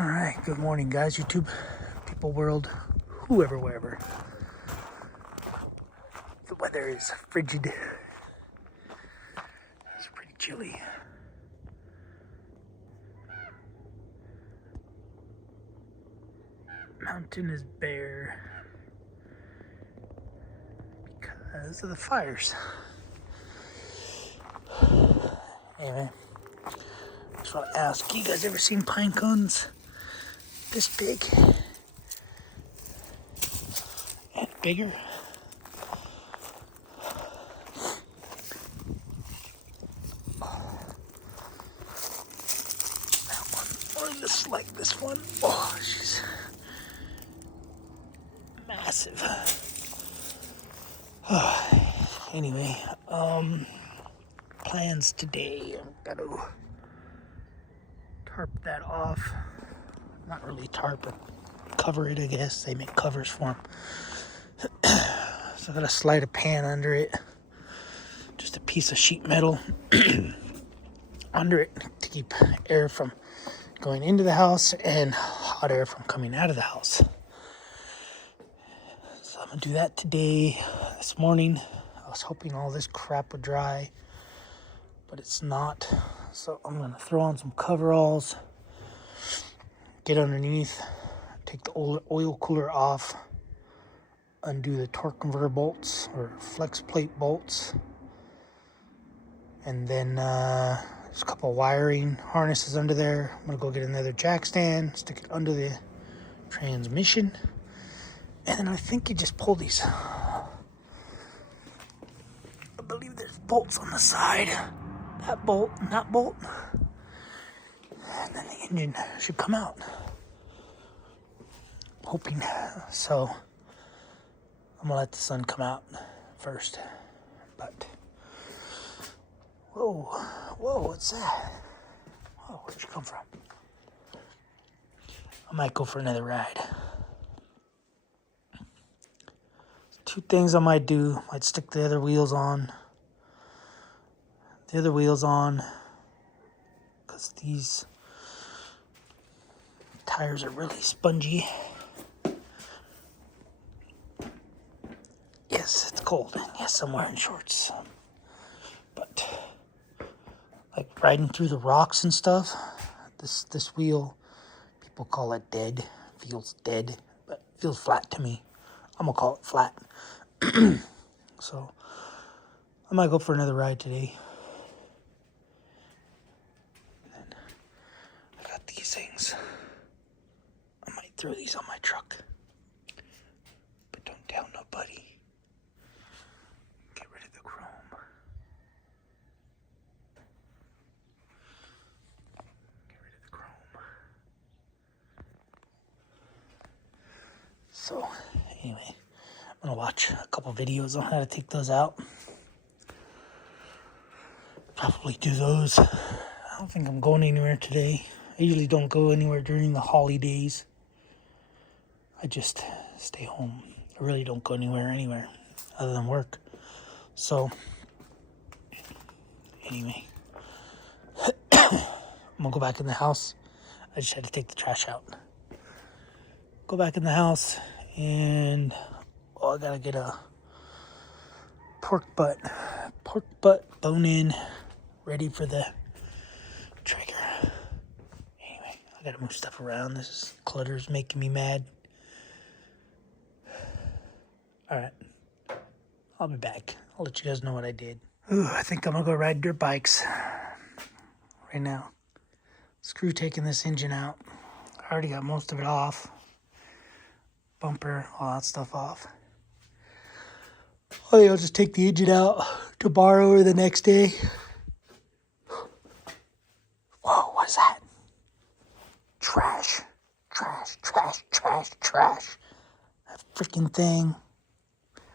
All right, good morning, guys. YouTube, people, world, whoever, wherever. The weather is frigid. It's pretty chilly. Mountain is bare because of the fires. Anyway, just want to ask, you guys ever seen pine cones this big and bigger? That one, or just like this one. Oh, she's massive. Anyway, plans today. I'm gonna tarp that off. Not really tarp, but cover it, I guess. They make covers for them. So I gotta slide a pan under it. Just a piece of sheet metal under it to keep air from going into the house and hot air from coming out of the house. So I'm gonna do that today. This morning, I was hoping all this crap would dry, but it's not. So I'm gonna throw on some coveralls, get underneath, take the oil cooler off, undo the torque converter bolts or flex plate bolts, and then there's a couple of wiring harnesses under there. I'm gonna go get another jack stand, stick it under the transmission, and then I think you just pull these. I believe there's bolts on the side. That bolt and that bolt. And then the engine should come out. Hoping. So I'm gonna let the sun come out first. But whoa, what's that? Whoa, where'd you come from? I might go for another ride. Two things I might do. Might stick the other wheels on. Because these tires are really spongy. Yes, it's cold, and yes, I'm wearing shorts. But like riding through the rocks and stuff, this wheel, people call it dead. Feels dead, but it feels flat to me. I'm gonna call it flat. So I might go for another ride today. And then I got these things. I might throw these on my truck, but don't tell nobody. Get rid of the chrome. So anyway, I'm gonna watch a couple videos on how to take those out. Probably do those. I don't think I'm going anywhere today. I usually don't go anywhere during the holidays. I just stay home. I really don't go anywhere other than work. So anyway, I'm gonna go back in the house. I just had to take the trash out. Go back in the house and I gotta get a pork butt bone in ready for the trigger. Anyway, I gotta move stuff around. This clutter's making me mad. Alright, I'll be back. I'll let you guys know what I did. Ooh, I think I'm gonna go ride dirt bikes right now. Screw taking this engine out. I already got most of it off. Bumper, all that stuff off. I think I'll just take the engine out tomorrow or the next day. Whoa, what is that? Trash. That freaking thing.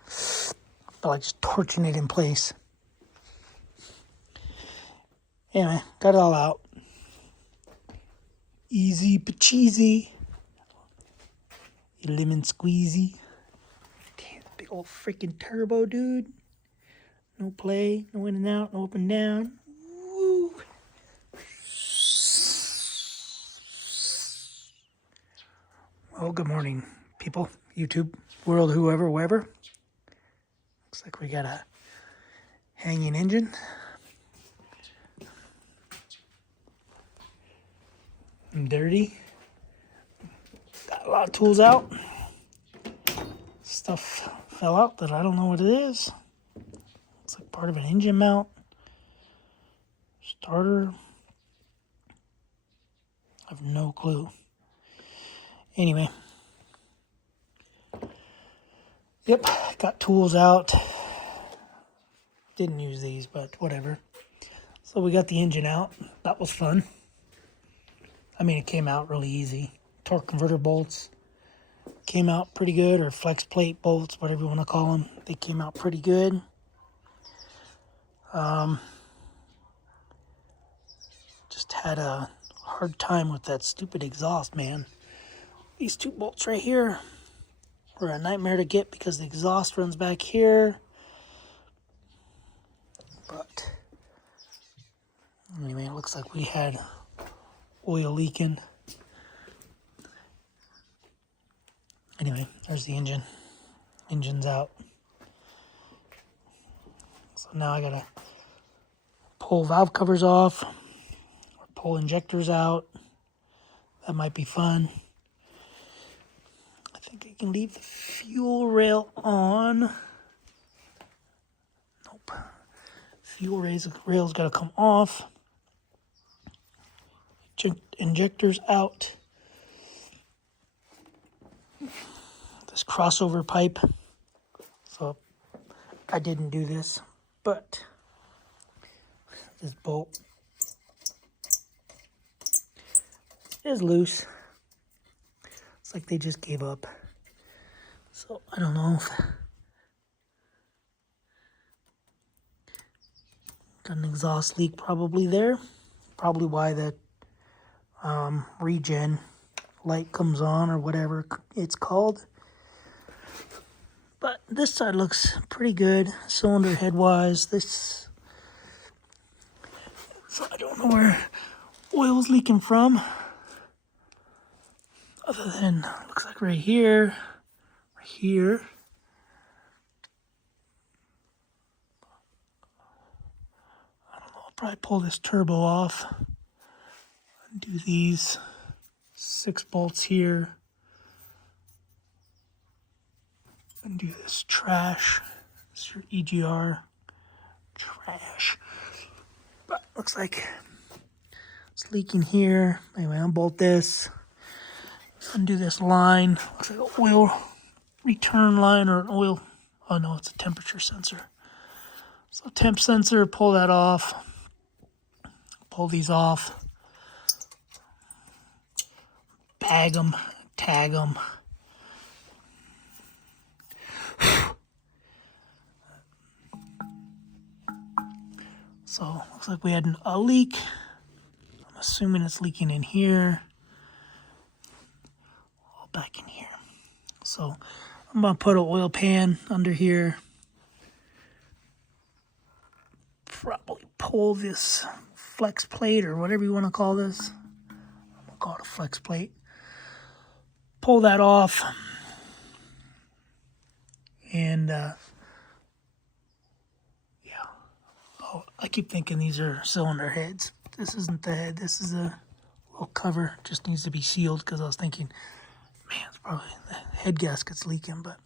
I feel like just torching it in place. Anyway, got it all out. Easy pecheesy. Lemon squeezy. Damn, big old freaking turbo, dude. No play, no in and out, no up and down. Woo. Well, good morning, people, YouTube, world, whoever, wherever. Looks like we got a hanging engine. Dirty. Got a lot of tools out. Stuff fell out that I don't know what it is. Looks like part of an engine mount. Starter. I have no clue. Anyway. Yep, got tools out. Didn't use these, but whatever. So we got the engine out. That was fun. I mean, it came out really easy. Torque converter bolts came out pretty good, or flex plate bolts, whatever you want to call them. They came out pretty good. Just had a hard time with that stupid exhaust, man. These two bolts right here were a nightmare to get because the exhaust runs back here. But anyway, it looks like we had oil leaking. Anyway, there's the engine. Engine's out. So now I gotta pull valve covers off, or pull injectors out. That might be fun. I think I can leave the fuel rail on. Nope. Fuel rail's gotta come off. Injectors out. This crossover pipe. So I didn't do this, but this bolt is loose. It's like they just gave up. So I don't know if got an exhaust leak probably there. Probably why that regen light comes on, or whatever it's called. But this side looks pretty good, cylinder head wise. So I don't know where oil's leaking from, other than looks like right here, right here. I don't know. I'll probably pull this turbo off and do these 6 bolts here. And do this trash. This is your EGR trash. But looks like it's leaking here. Anyway, unbolt this. Undo this line. Looks like an oil return line, or an oil. Oh no, it's a temperature sensor. So temp sensor, pull that off. Pull these off. Bag them, tag them. So looks like we had a leak. I'm assuming it's leaking in here. All back in here. So I'm gonna put an oil pan under here. Probably pull this flex plate, or whatever you want to call this. I'm gonna call it a flex plate. Pull that off. And I keep thinking these are cylinder heads. This isn't the head. This is a little cover. Just needs to be sealed, because I was thinking, man, it's probably the head gasket's leaking. But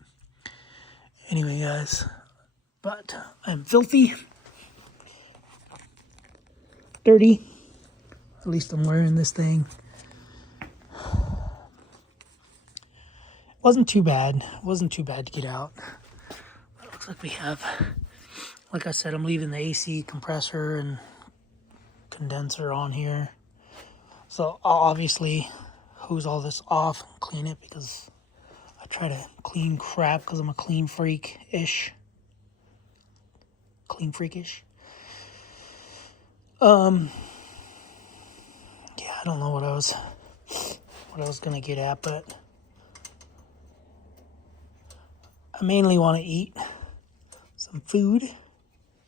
anyway, guys, but I'm filthy, dirty. At least I'm wearing this thing. Wasn't too bad. It wasn't too bad to get out. But it looks like we have, like I said, I'm leaving the AC compressor and condenser on here. So I'll obviously hose all this off and clean it, because I try to clean crap because I'm a clean freak-ish. Clean freakish. Yeah, I don't know what I was gonna get at, but I mainly want to eat some food,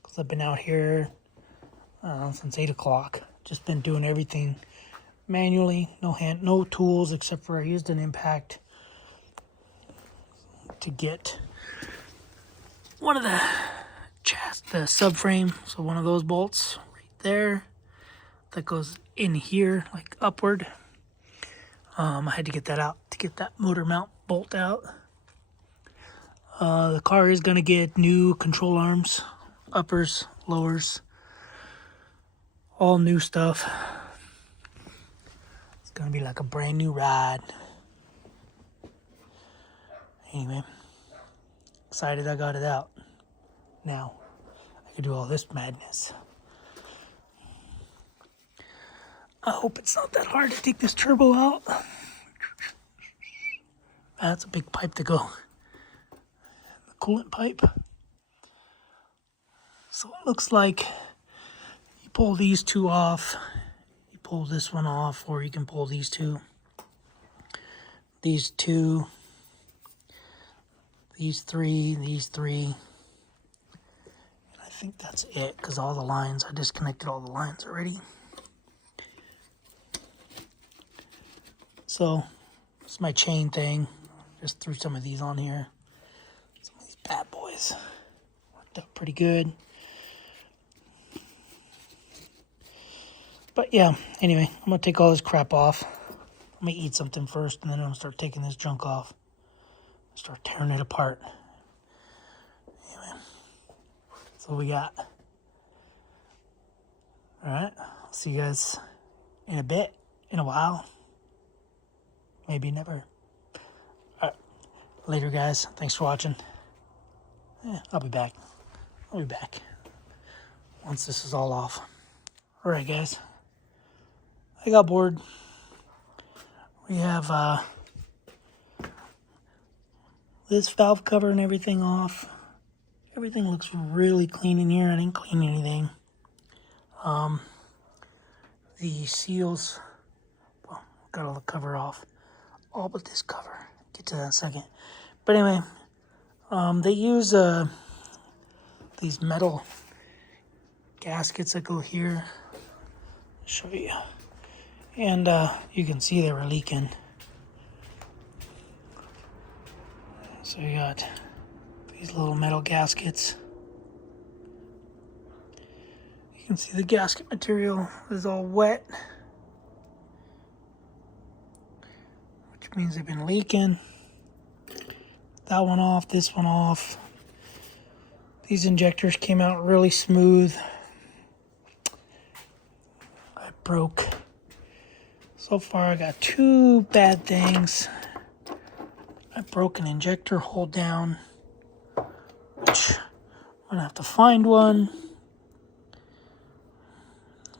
because I've been out here since 8 o'clock. Just been doing everything manually, no tools, except for I used an impact to get one of the subframe, so one of those bolts right there that goes in here, like upward. I had to get that out to get that motor mount bolt out. The car is going to get new control arms, uppers, lowers, all new stuff. It's going to be like a brand new ride. Anyway, excited I got it out. Now, I can do all this madness. I hope it's not that hard to take this turbo out. That's a big pipe to go. The coolant pipe. So it looks like you pull these two off, you pull this one off, or you can pull these two, these two, these three. And I think that's it, because all the lines, I disconnected all the lines already. So it's my chain thing. Just threw some of these on here. Some of these bad boys worked out pretty good. But yeah, anyway, I'm going to take all this crap off. I'm going to eat something first, and then I'm going to start taking this junk off. Start tearing it apart. Anyway, that's what we got. Alright, I'll see you guys in a bit, in a while. Maybe never. Alright, later guys. Thanks for watching. I'll be back. Once this is all off. Alright guys. I got bored. We have this valve cover and everything off. Everything looks really clean in here. I didn't clean anything. The seals, well, got the cover off. All but this cover. Get to that in a second. But anyway, they use these metal gaskets that go here. I'll show you. And you can see they were leaking. So you got these little metal gaskets. You can see the gasket material is all wet, which means they've been leaking. That one off, this one off. These injectors came out really smooth. I broke. So far I got two bad things. I broke an injector hold down, which I'm gonna have to find one.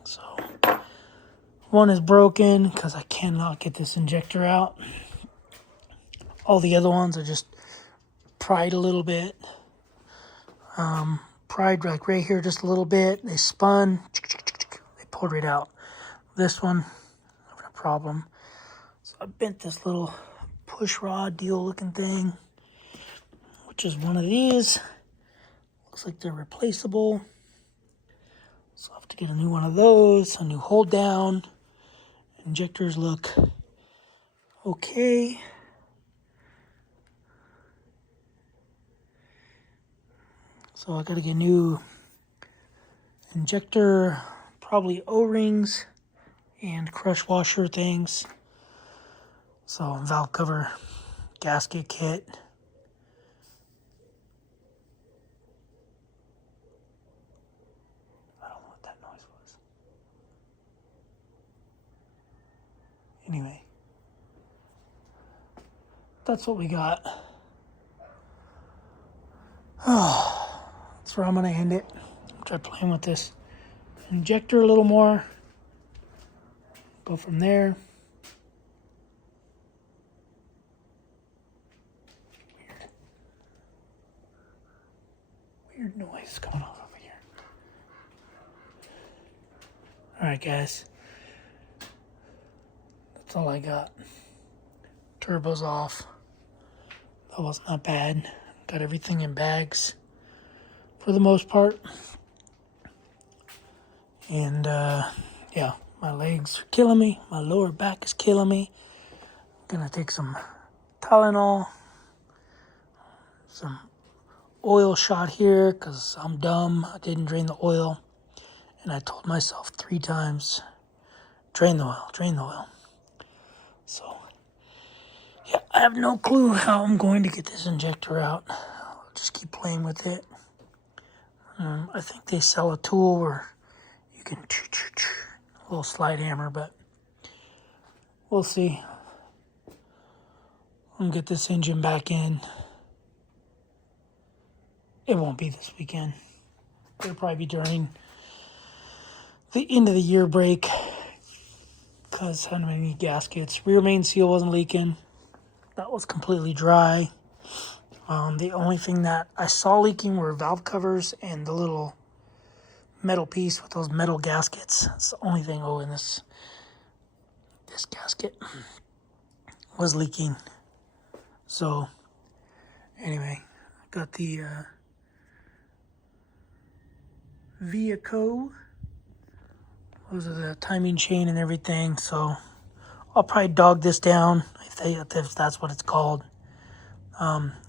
So one is broken because I cannot get this injector out. All the other ones are just pried a little bit. Pried like right here just a little bit. They spun. They pulled right out. This one, having a problem. So I bent this little push rod deal looking thing, which is one of these. Looks like they're replaceable. So I'll have to get a new one of those, a new hold down. Injectors look okay. So I gotta get new injector, probably O-rings and crush washer things. So valve cover, gasket kit. I don't know what that noise was. Anyway, that's what we got. That's where I'm gonna end it. Try playing with this injector a little more. Go from there. Weird noise coming off over here. Alright guys. That's all I got. Turbo's off. That was not bad. Got everything in bags for the most part. And yeah, my legs are killing me. My lower back is killing me. I'm gonna take some Tylenol. some oil shot here because I'm dumb. I didn't drain the oil. And I told myself 3 times, drain the oil, drain the oil. So, yeah, I have no clue how I'm going to get this injector out. I'll just keep playing with it. I think they sell a tool where you can a little slide hammer, but we'll see. I'm gonna get this engine back in. It won't be this weekend. It'll probably be during the end of the year break because I don't need gaskets. Rear main seal wasn't leaking. That was completely dry. The only thing that I saw leaking were valve covers and the little metal piece with those metal gaskets. That's the only thing. Oh, and this gasket was leaking. So anyway, I got the Viaco. Those are the timing chain and everything. So I'll probably dog this down if that's what it's called.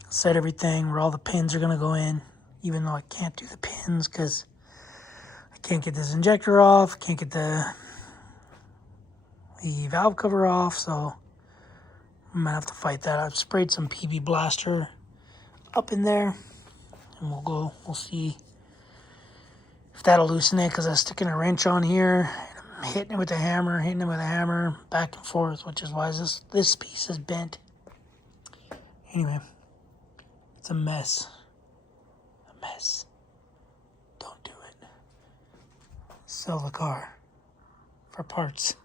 Set everything where all the pins are going to go in, even though I can't do the pins because I can't get this injector off, can't get the valve cover off, so I'm gonna have to fight that. I've sprayed some PB Blaster up in there, and we'll see if that'll loosen it, because I'm sticking a wrench on here, and I'm hitting it with a hammer, back and forth, which is why this piece is bent. Anyway, it's a mess. Don't do it. Sell the car for parts.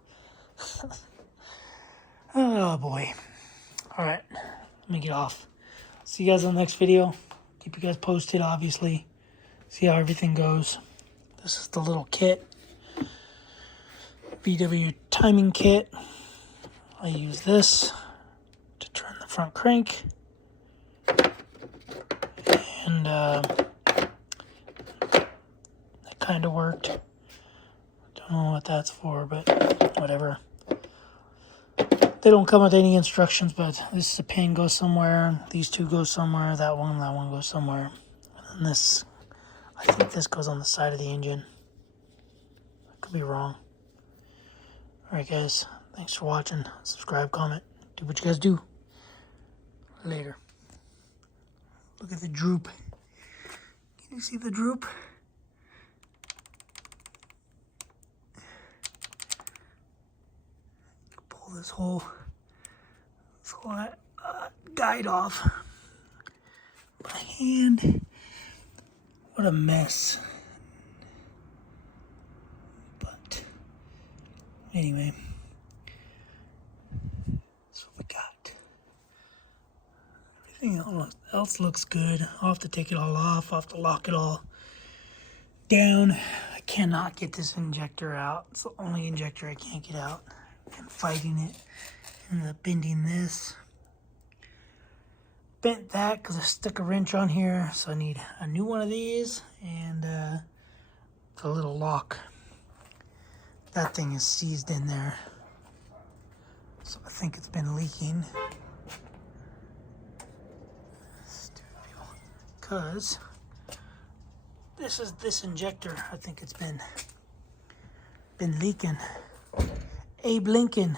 Oh boy. Alright, let me get off. See you guys on the next video. Keep you guys posted, obviously. See how everything goes. This is the little kit. VW timing kit. I use this to turn the front crank. And that kind of worked. Don't know what that's for, but whatever. They don't come with any instructions, but this is a pin goes somewhere. These two go somewhere. That one goes somewhere. And this, I think this goes on the side of the engine. I could be wrong. Alright guys, thanks for watching. Subscribe, comment, do what you guys do. Later. Look at the droop. Can you see the droop? Pull this whole guide off. My hand. What a mess. But anyway, that's what we got. Everything else looks good. I'll have to take it all off. I'll have to lock it all down. I cannot get this injector out. It's the only injector I can't get out. I'm fighting it. Ended up bending this. Bent that because I stuck a wrench on here, so I need a new one of these and the little lock. That thing is seized in there, so I think it's been leaking. Stupid people. Because this injector, I think it's been leaking. Abe Lincoln.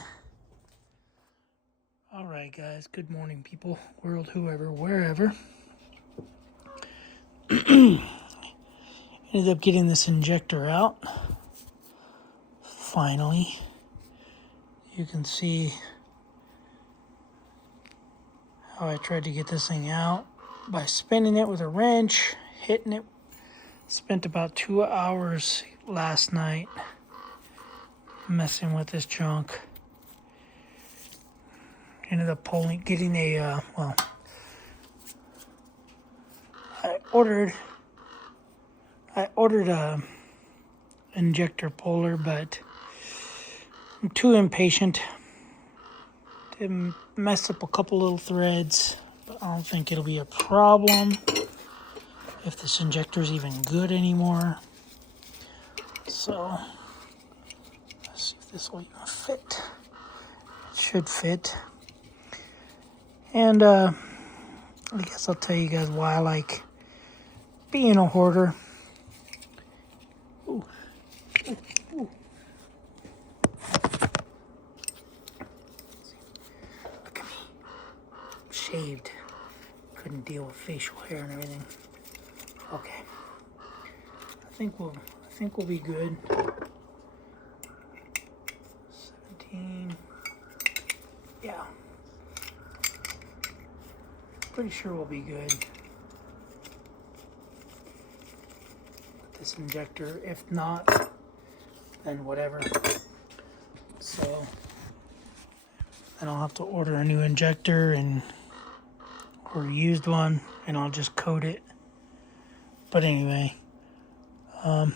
Alright guys, good morning people, world, whoever, wherever. Ended up getting this injector out. Finally. You can see how I tried to get this thing out by spinning it with a wrench, hitting it. Spent about 2 hours last night messing with this junk. Ended up getting a, I ordered a injector puller, but I'm too impatient. It messed up a couple little threads, but I don't think it'll be a problem if this injector is even good anymore. So let's see if this will even fit. It should fit. And I guess I'll tell you guys why I like being a hoarder. Ooh. Ooh. Ooh. Look at me. Shaved. Couldn't deal with facial hair and everything. Okay. I think we'll be good. 17. Yeah. Pretty sure we'll be good with this injector. If not, then whatever. So then I'll have to order a new injector or a used one, and I'll just coat it. But anyway, I'll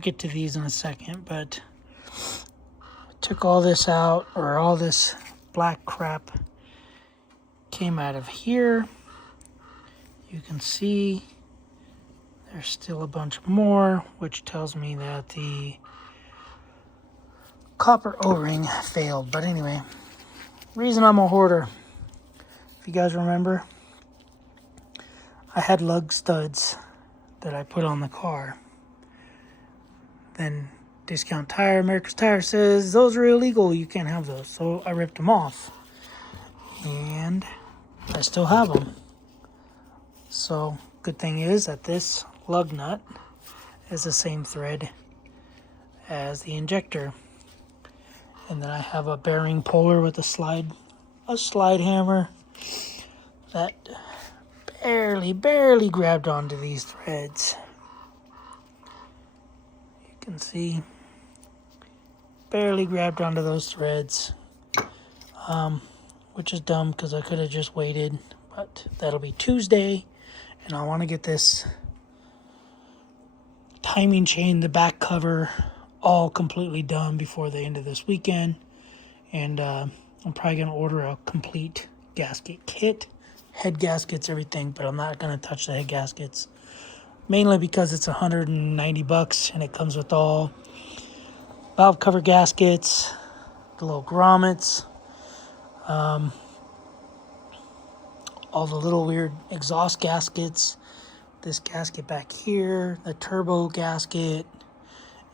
get to these in a second, but I took all this out, or all this black crap came out of here. You can see there's still a bunch more, which tells me that the copper O-ring failed. But anyway, reason I'm a hoarder, if you guys remember, I had lug studs that I put on the car. Then Discount Tire, America's Tire says those are illegal, you can't have those. So I ripped them off, and I still have them. So good thing is that this lug nut is the same thread as the injector. And then I have a bearing puller with a slide hammer that barely grabbed onto these threads. You can see, barely grabbed onto those threads, which is dumb because I could have just waited, but that'll be Tuesday, and I want to get this timing chain, the back cover, all completely done before the end of this weekend. And I'm probably going to order a complete gasket kit, head gaskets, everything, but I'm not going to touch the head gaskets, mainly because it's $190 and it comes with all valve cover gaskets, the little grommets, all the little weird exhaust gaskets, this gasket back here, the turbo gasket.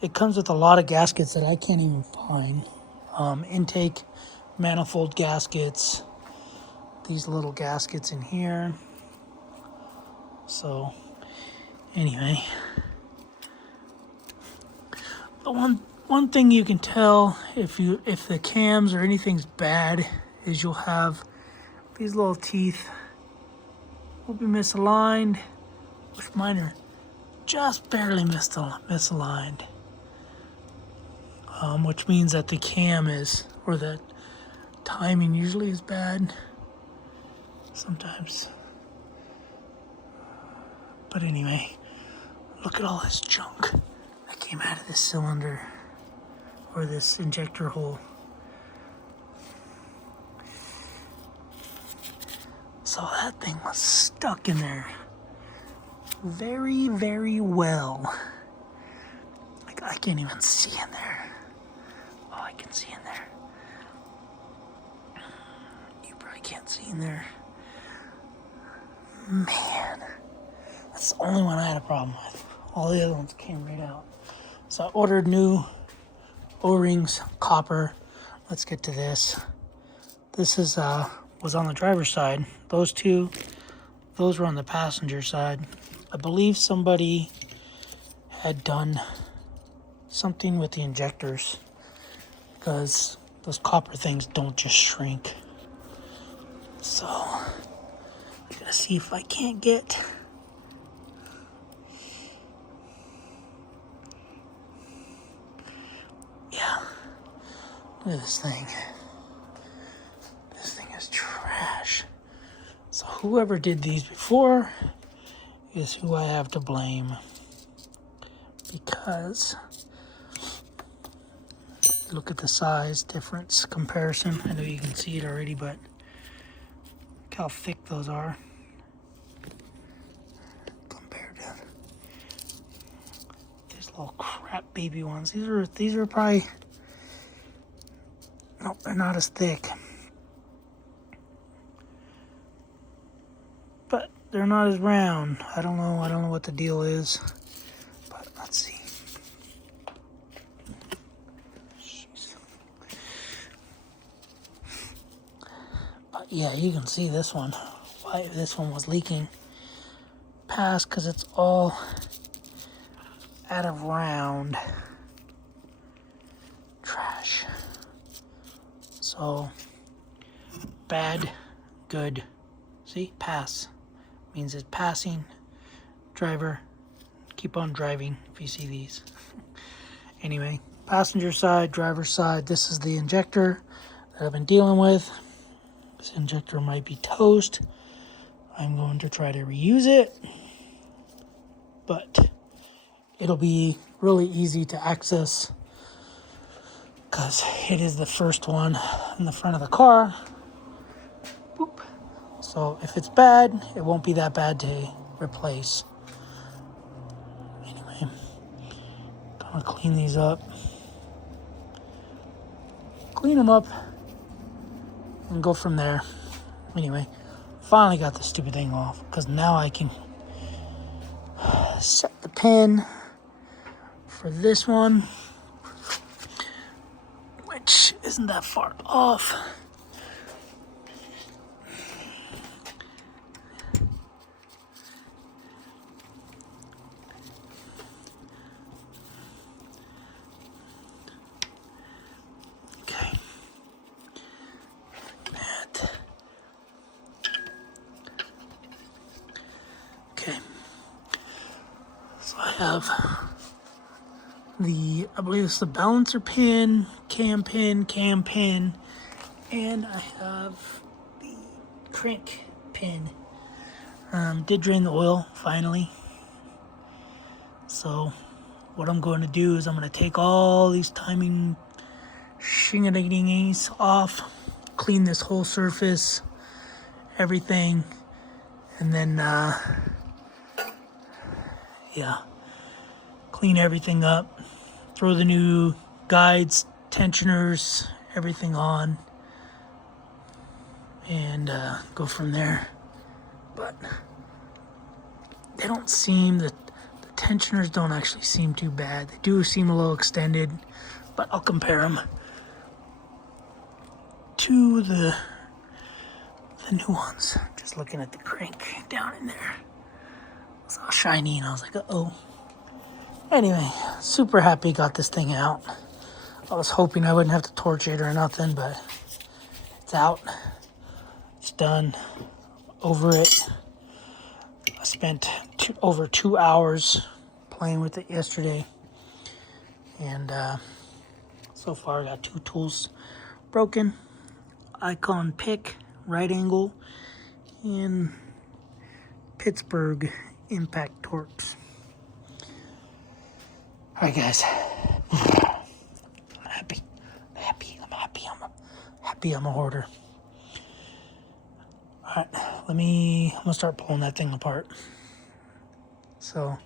It comes with a lot of gaskets that I can't even find. Intake manifold gaskets, these little gaskets in here. So anyway, the one thing you can tell if the cams or anything's bad is you'll have these little teeth will be misaligned, which mine are just barely misaligned. Which means that the cam is, or the timing usually is bad sometimes. But anyway, look at all this junk that came out of this cylinder, or this injector hole. So that thing was stuck in there very, very well. Like, I can't even see in there. Oh, I can see in there. You probably can't see in there. Man, that's the only one I had a problem with. All the other ones came right out. So I ordered new O-rings, copper. Let's get to this. This is was on the driver's side. Those two, those were on the passenger side. I believe somebody had done something with the injectors, because those copper things don't just shrink. So I'm gonna see if I can't get look at this thing. This thing is trash. So whoever did these before is who I have to blame, because look at the size difference comparison. I know you can see it already, but look how thick those are compared to these little crap baby ones. These are probably, nope, they're not as thick. they're not as round. I don't know what the deal is, but let's see. Jeez. But yeah, you can see this one. Why this one was leaking past, because it's all out of round trash. So bad, good. See, pass means it's passing. Driver, keep on driving if you see these. Anyway, passenger side, driver side, this is the injector that I've been dealing with. This injector might be toast. I'm going to try to reuse it, but it'll be really easy to access because it is the first one in the front of the car. Boop. So if it's bad, it won't be that bad to replace. Anyway, gonna clean these up. Clean them up and go from there. Anyway, finally got this stupid thing off because now I can set the pin for this one, which isn't that far off. Okay. Okay. So I have I believe it's the balancer pin, cam pin, and I have the crank pin. Did drain the oil finally. So what I'm going to do is I'm going to take all these timing shingadingies off, clean this whole surface, everything, and then clean everything up, throw the new guides, tensioners, everything on, and go from there. But they don't seem, the tensioners don't actually seem too bad. They do seem a little extended, but I'll compare them to the new ones. Just looking at the crank down in there, it's all shiny, and I was like, uh-oh. Anyway, super happy got this thing out. I was hoping I wouldn't have to torch it or nothing, but it's out. It's done. Over it. I spent over 2 hours playing with it yesterday, and so far I got 2 tools broken. Icon pick, right angle, and Pittsburgh impact torques. Alright guys, I'm happy, I'm a hoarder. Alright, I'm gonna start pulling that thing apart. So,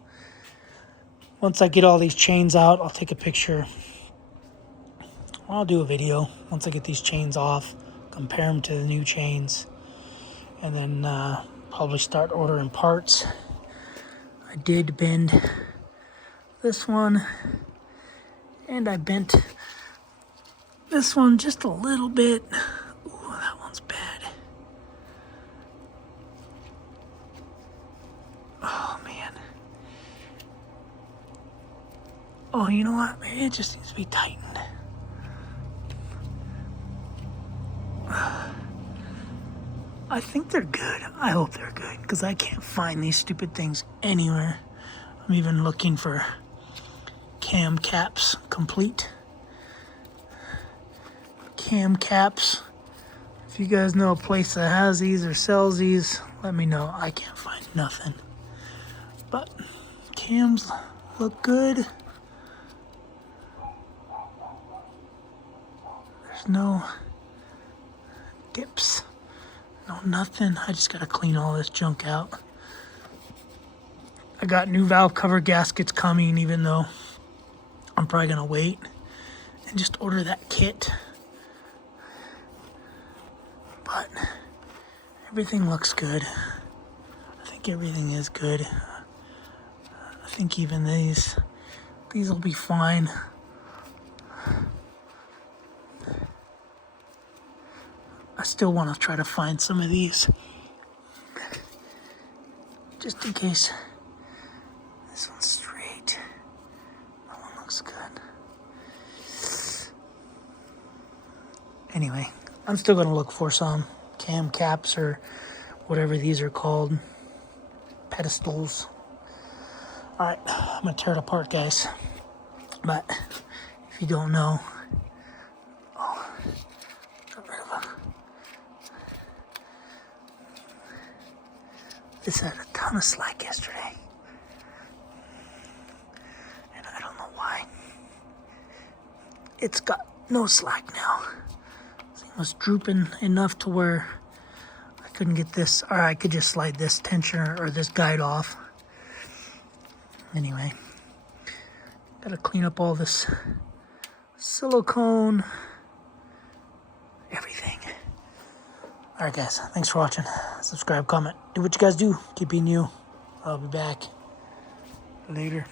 once I get all these chains out, I'll take a picture. I'll do a video once I get these chains off, compare them to the new chains, and then probably start ordering parts. I did bend this one, and I bent this one just a little bit. Ooh, that one's bad. Oh man. Oh, you know what? Maybe it just needs to be tightened. I think they're good. I hope they're good, because I can't find these stupid things anywhere. I'm even looking for cam caps complete. Cam caps. If you guys know a place that has these or sells these, let me know. I can't find nothing. But cams look good. There's no dips. No nothing. I just gotta clean all this junk out. I got new valve cover gaskets coming, even though I'm probably gonna wait and just order that kit. But everything looks good. I think think everything is good. I think even these will be fine. I still want to try to find some of these, just in case. This one's straight. That one looks good. Anyway, I'm still going to look for some cam caps or whatever these are called. Pedestals. Alright, I'm going to tear it apart, guys. But if you don't know, got rid of them. This had a ton of slack yesterday. And I don't know why. It's got no slack now. This thing was drooping enough to where I couldn't get this, or I could just slide this tensioner or this guide off. Anyway, gotta clean up all this silicone, everything. Alright guys, thanks for watching. Subscribe, comment, do what you guys do. Keep being you. I'll be back later.